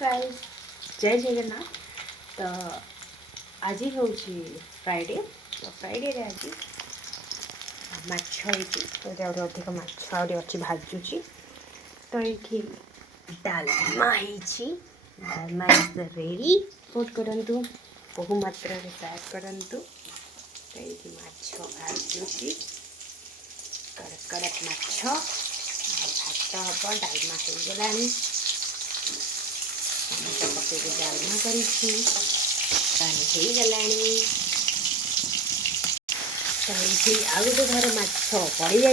Guys जय जगन्नाथ। तो आज हूँ फ्राइडे। तो फ्राइडे रे आज माछ तो अधिक माछ अच्छी भाजुची। तो ये Dalma Dalma is the ready support करूँ बहु मात्रा सार करूँ। तो ये माछ भाजुची कड़क माछ भात हम डालमा हो गला पकड़ डालमा कर आउ गोटे घर माछ पड़ जा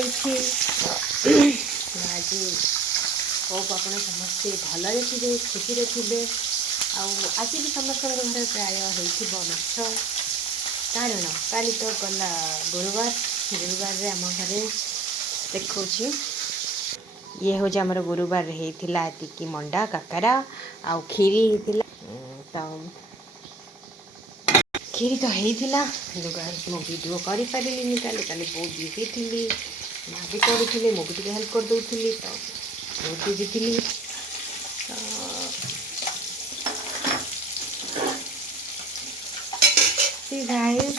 आज होप आप समस्ते भल थे खुशी थे। आज भी समस्त घर प्राय हो माछ कारण काली तो गला गुरुवार गुरुवार आम घर देखा ये हूँ आमर गुरुवार होता टिकी मंडा काकरा आउ खीरी होता। तो खीरी तो होता मु वीडियो कर पारे काली काली बहुत बिजी थी माँ भी करुले मुझे हेल्प कर दूसरी तो बहुत बिजी थी। गाइस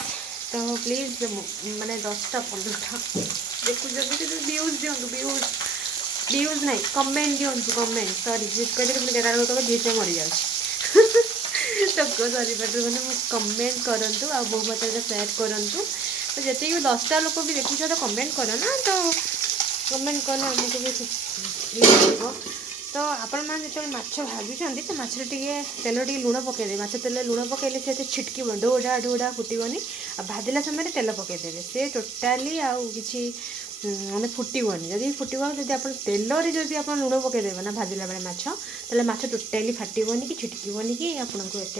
तो प्लीज माने 10टा 15टा देखो जब व्यूज दिंतु व्यूज नहीं कमेंट दिंतु कमेंट सॉरी कहते बीच मरी जा सरी मैंने कमेंट करूँ आ बहु मात्रा सेयार करूँ। तो जितनी भी 10टा लोग भी देखुच तो कमेंट कर ना तो कमेंट कले आमको भी मिल। तो आपण मैंने जो माछ भाजुंट तो माछ तेल टे लुण पकईदे माछ तेल लुण पकईले से छिटक ढोढ़ा ढोढ़ा फुटबनी आ भाजला समय तेल पकईदेवे से टोटाली आउ कि मैंने फुटबनी जब फुटब जब आप तेल जब आप लुण पकईदेवे ना भाजला बेले माछ टोटाली फाटबनी कि छिटकबनी कि आपको एत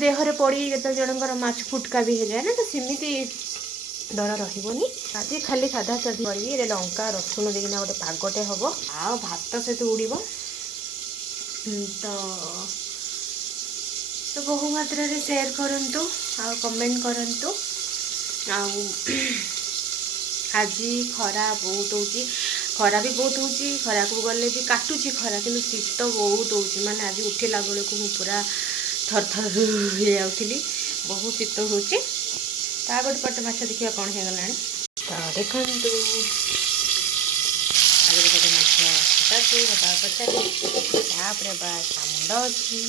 देहरे पड़ी केत जनकर माछ फुटका भी हो जाए ना तो सेमती डर रही। आज खाली साधा साधी करी लंका रसुण देना गोटे पागटे हम आ भात सहित उड़ तो बहु मात्रा शेयर करूँ आ कमेंट करूँ। आज खरा बहुत हो खरा भी बहुत हो खरा को गले भी काटुची खरा कि शीत बहुत हो माने आज उठला बेल को पूरा थर थर हो बहुत शीत हो गोटे पट माछ देखिए कौन हो गला तो देखु गोटे माछ पचारे बास मुंड अच्छी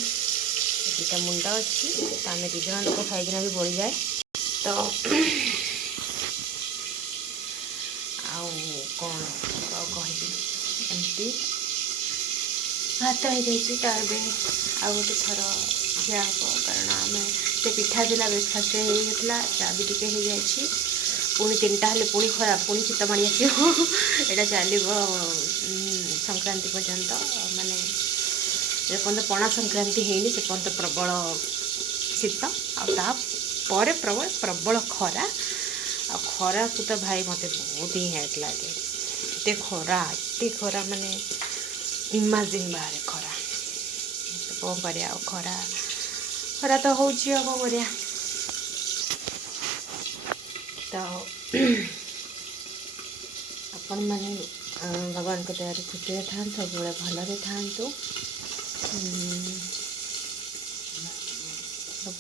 दुटा मुंड अच्छी तो आम दीज लोक खाईकिना भी बढ़ी जाए। तो कौन कह एमती भात हो जाए आ गोटे थर खिया हम कारण आम से पिठा दिला ब्रेकफास्ट होता चा भी टे हो जाए पुणी 3टा हेल्ले पुणी खरा पुणी शीत माड़ी आस यहाँ चलो संक्रांति पर्यंत माने जेपर्यंत पणा संक्रांति होनी से पर्यंत प्रबल शीत आपर प्रबल प्रबल खरा आ खरा को तो भाई मत बहुत ही हेट लगे एत खरा माने इमाजिन बाहर खरा कौन कर खरा खरा तो हूँ कौन कर तो आपण मैंने भगवान को दया खुशी था सब भलरे था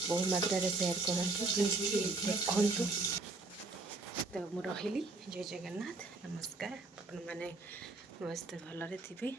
बहु मात्रा शेयर करूँ देखु। तो मु रही जय जगन्नाथ नमस्कार आपण मैंने मस्त भलरे थी।